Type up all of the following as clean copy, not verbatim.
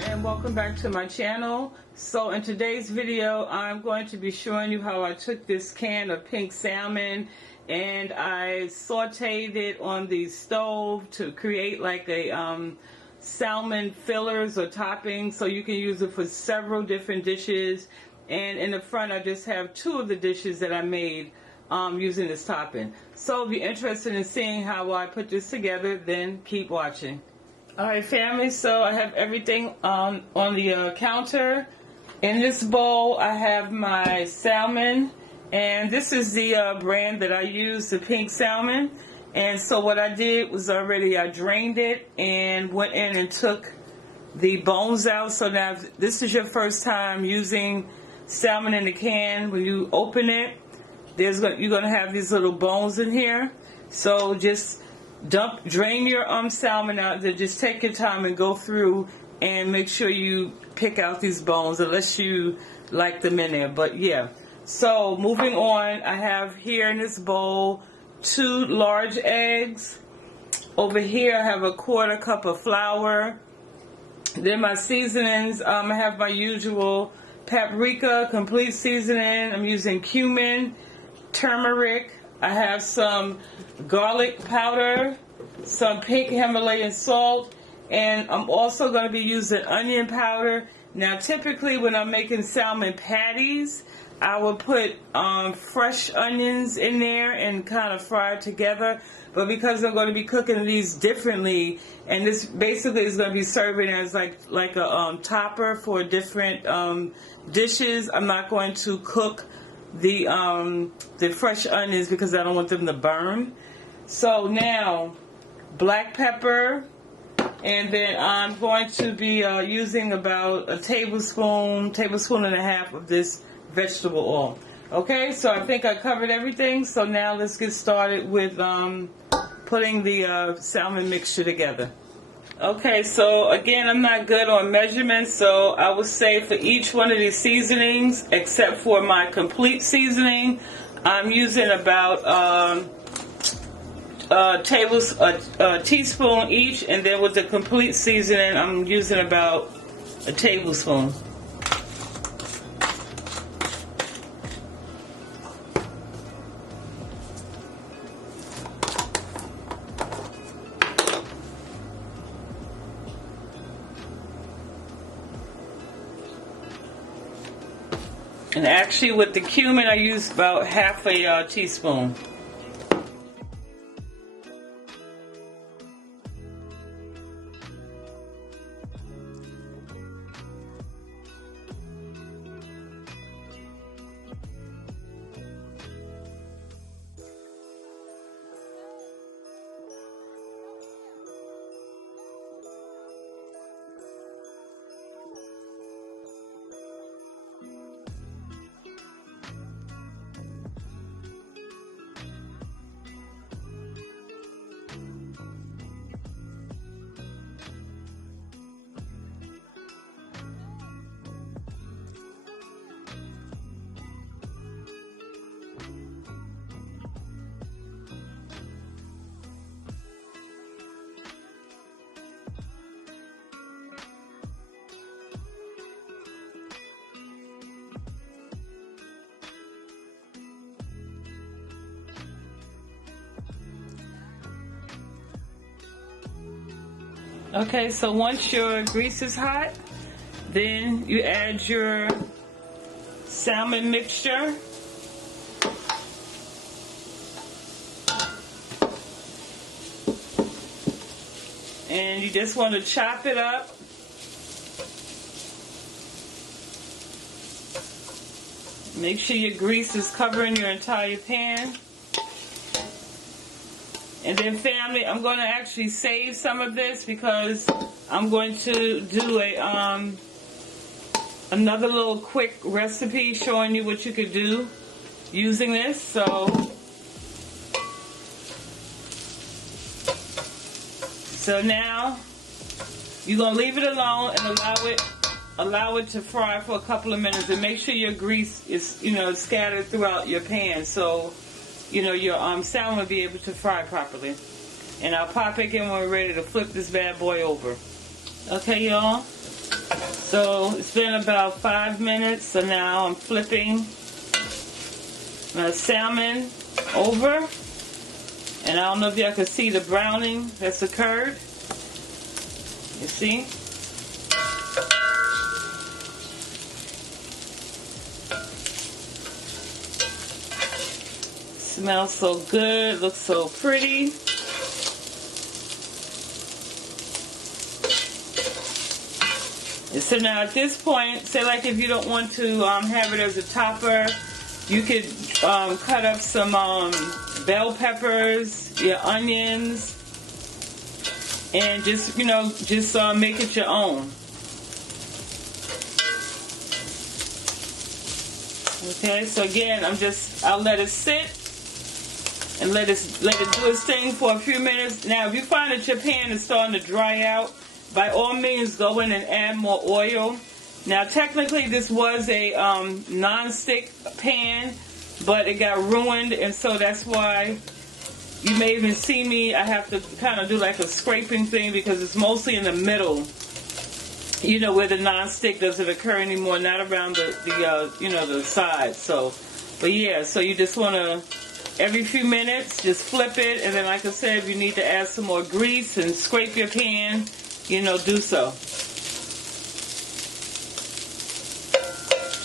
And welcome back to my channel. So in today's video I'm going to be showing you how I took this can of pink salmon and I sauteed it on the stove to create like a salmon fillers or toppings, so you can use it for several different dishes. And in the front I just have two of the dishes that I made using this topping. So if you're interested in seeing how I put this together, then keep watching. Alright family, so I have everything on the counter. In this bowl I have my salmon, and this is the brand that I use, the Pink Salmon. And so what I did was I drained it and went in and took the bones out. So now if this is your first time using salmon in a can, when you open it, you're going to have these little bones in here. So just drain your salmon out, then just take your time and go through and make sure you pick out these bones unless you like them in there. But yeah, so moving on, I have here in this bowl 2 large eggs. Over here I have a 1/4 cup of flour. Then my seasonings, I have my usual paprika complete seasoning. I'm using cumin, turmeric. I have some garlic powder, some pink Himalayan salt, and I'm also going to be using onion powder. Now typically when I'm making salmon patties, I will put fresh onions in there and kind of fry it together. But because I'm going to be cooking these differently, and this basically is going to be serving as like a topper for different dishes, I'm not going to cook the fresh onions because I don't want them to burn. So now black pepper, and then I'm going to be using about a tablespoon and a half of this vegetable oil. Okay, so I think I covered everything. So now let's get started with putting the salmon mixture together. Okay, so again, I'm not good on measurements, so I would say for each one of these seasonings, except for my complete seasoning, I'm using about a teaspoon each, and then with the complete seasoning, I'm using about a tablespoon. And actually with the cumin I use about half a teaspoon. Okay, so once your grease is hot, then you add your salmon mixture. And you just want to chop it up. Make sure your grease is covering your entire pan. And then family, I'm going to actually save some of this because I'm going to do another little quick recipe showing you what you could do using this. So now you're going to leave it alone and allow it to fry for a couple of minutes, and make sure your grease is scattered throughout your pan, so your salmon will be able to fry properly. And I'll pop it in when we're ready to flip this bad boy over. Okay, y'all. So it's been about 5 minutes, so now I'm flipping my salmon over. And I don't know if y'all can see the browning that's occurred. You see? Smells so good, looks so pretty. And so now at this point, say like if you don't want to have it as a topper, you could cut up some bell peppers, your onions, and just, make it your own. Okay, so again, I'll let it sit and let it do its thing for a few minutes. Now, if you find that your pan is starting to dry out, by all means, go in and add more oil. Now, technically, this was a non-stick pan, but it got ruined, and so that's why you may even see me. I have to kind of do like a scraping thing because it's mostly in the middle, where the non-stick doesn't occur anymore, not around the sides. So, but yeah, so you just want to, every few minutes, just flip it, and then like I said, if you need to add some more grease and scrape your pan, do so.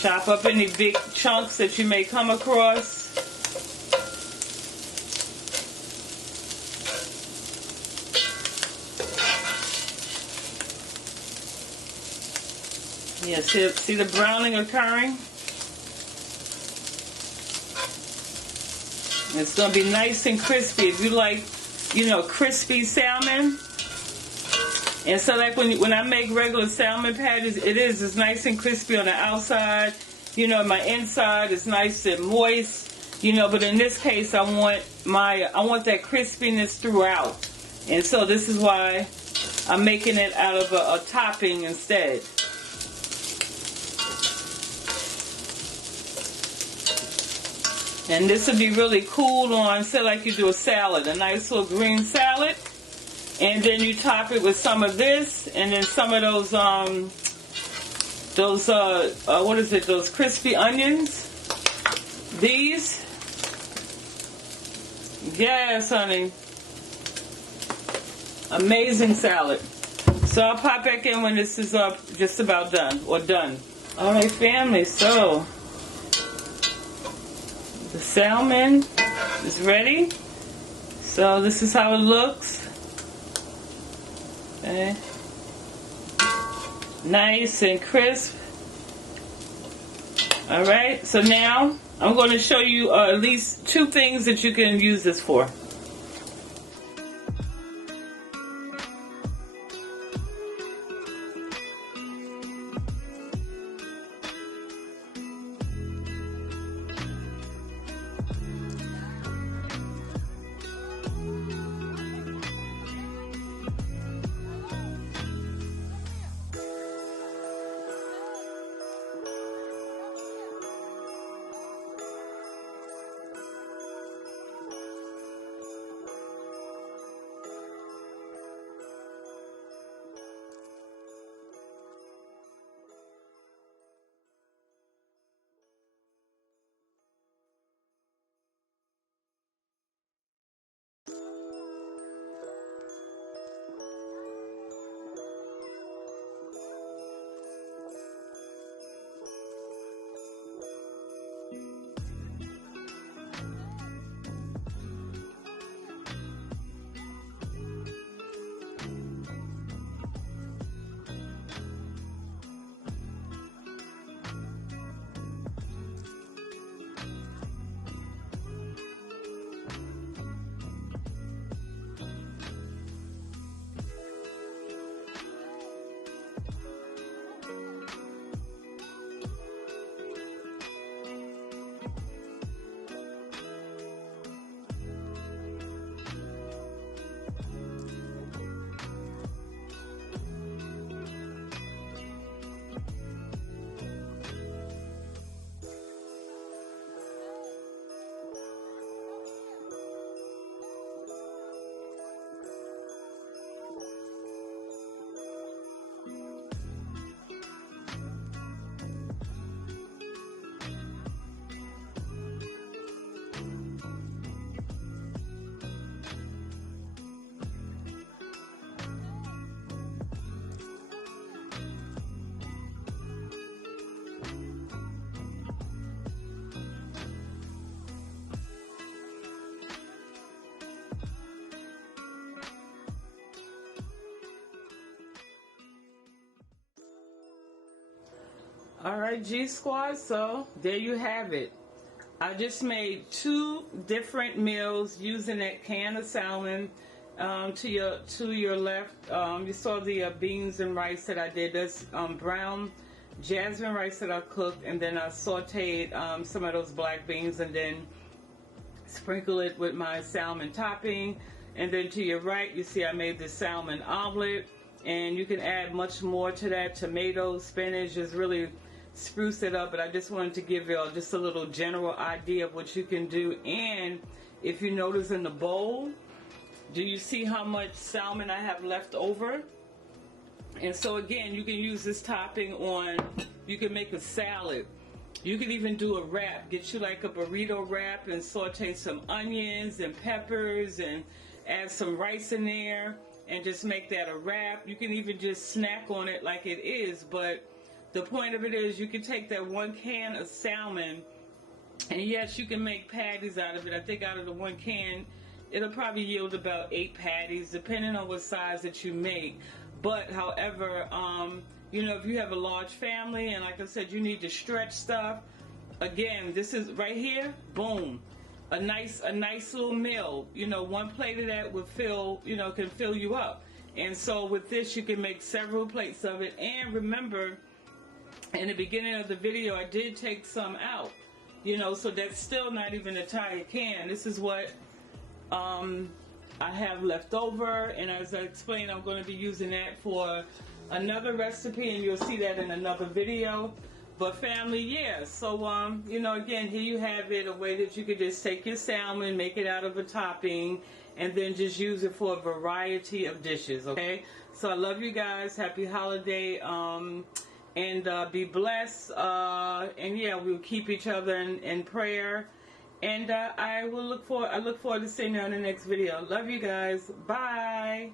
Chop up any big chunks that you may come across. Yeah, see the browning occurring? It's going to be nice and crispy. If you like, crispy salmon. And so like when I make regular salmon patties, it's nice and crispy on the outside. My inside is nice and moist. But in this case, I want that crispiness throughout. And so this is why I'm making it out of a topping instead. And this would be really cool on, say like you do a salad, a nice little green salad. And then you top it with some of this, and then some of those crispy onions. These. Yes, honey. Amazing salad. So I'll pop back in when this is just about done, or done. All right, family, so the salmon is ready. So this is how it looks. Okay. Nice and crisp. Alright, so now I'm going to show you at least 2 things that you can use this for. All right, G Squad, so there you have it. I just made 2 different meals using that can of salmon. To your left, you saw the beans and rice that I did. That's brown jasmine rice that I cooked, and then I sauteed some of those black beans and then sprinkle it with my salmon topping. And then to your right, you see I made the salmon omelet, and you can add much more to that. Tomatoes, spinach, just really spruce it up. But I just wanted to give you just a little general idea of what you can do. And if you notice in the bowl, do you see how much salmon I have left over? And so again, you can use this topping on, you can make a salad. You can even do a wrap. Get you like a burrito wrap and saute some onions and peppers and add some rice in there and just make that a wrap. You can even just snack on it like it is, but the point of it is you can take that 1 can of salmon, and yes, you can make patties out of it. I think out of the 1 can, it'll probably yield about 8 patties, depending on what size that you make. But however, you know, if you have a large family, and like I said, you need to stretch stuff, again, this is right here, boom, a nice little meal. You know, 1 plate of that would fill, you know, can fill you up. And so with this, you can make several plates of it. And remember, in the beginning of the video, I did take some out, you know, so that's still not even an entire can. This is what I have left over, and as I explained, I'm going to be using that for another recipe, and you'll see that in another video. But family, yeah, so you know, again, here you have it, a way that you could just take your salmon, make it out of a topping, and then just use it for a variety of dishes. Okay, so I love you guys. Happy holiday, and be blessed, and yeah, we'll keep each other in prayer. And I look forward to seeing you on the next video. Love you guys. Bye.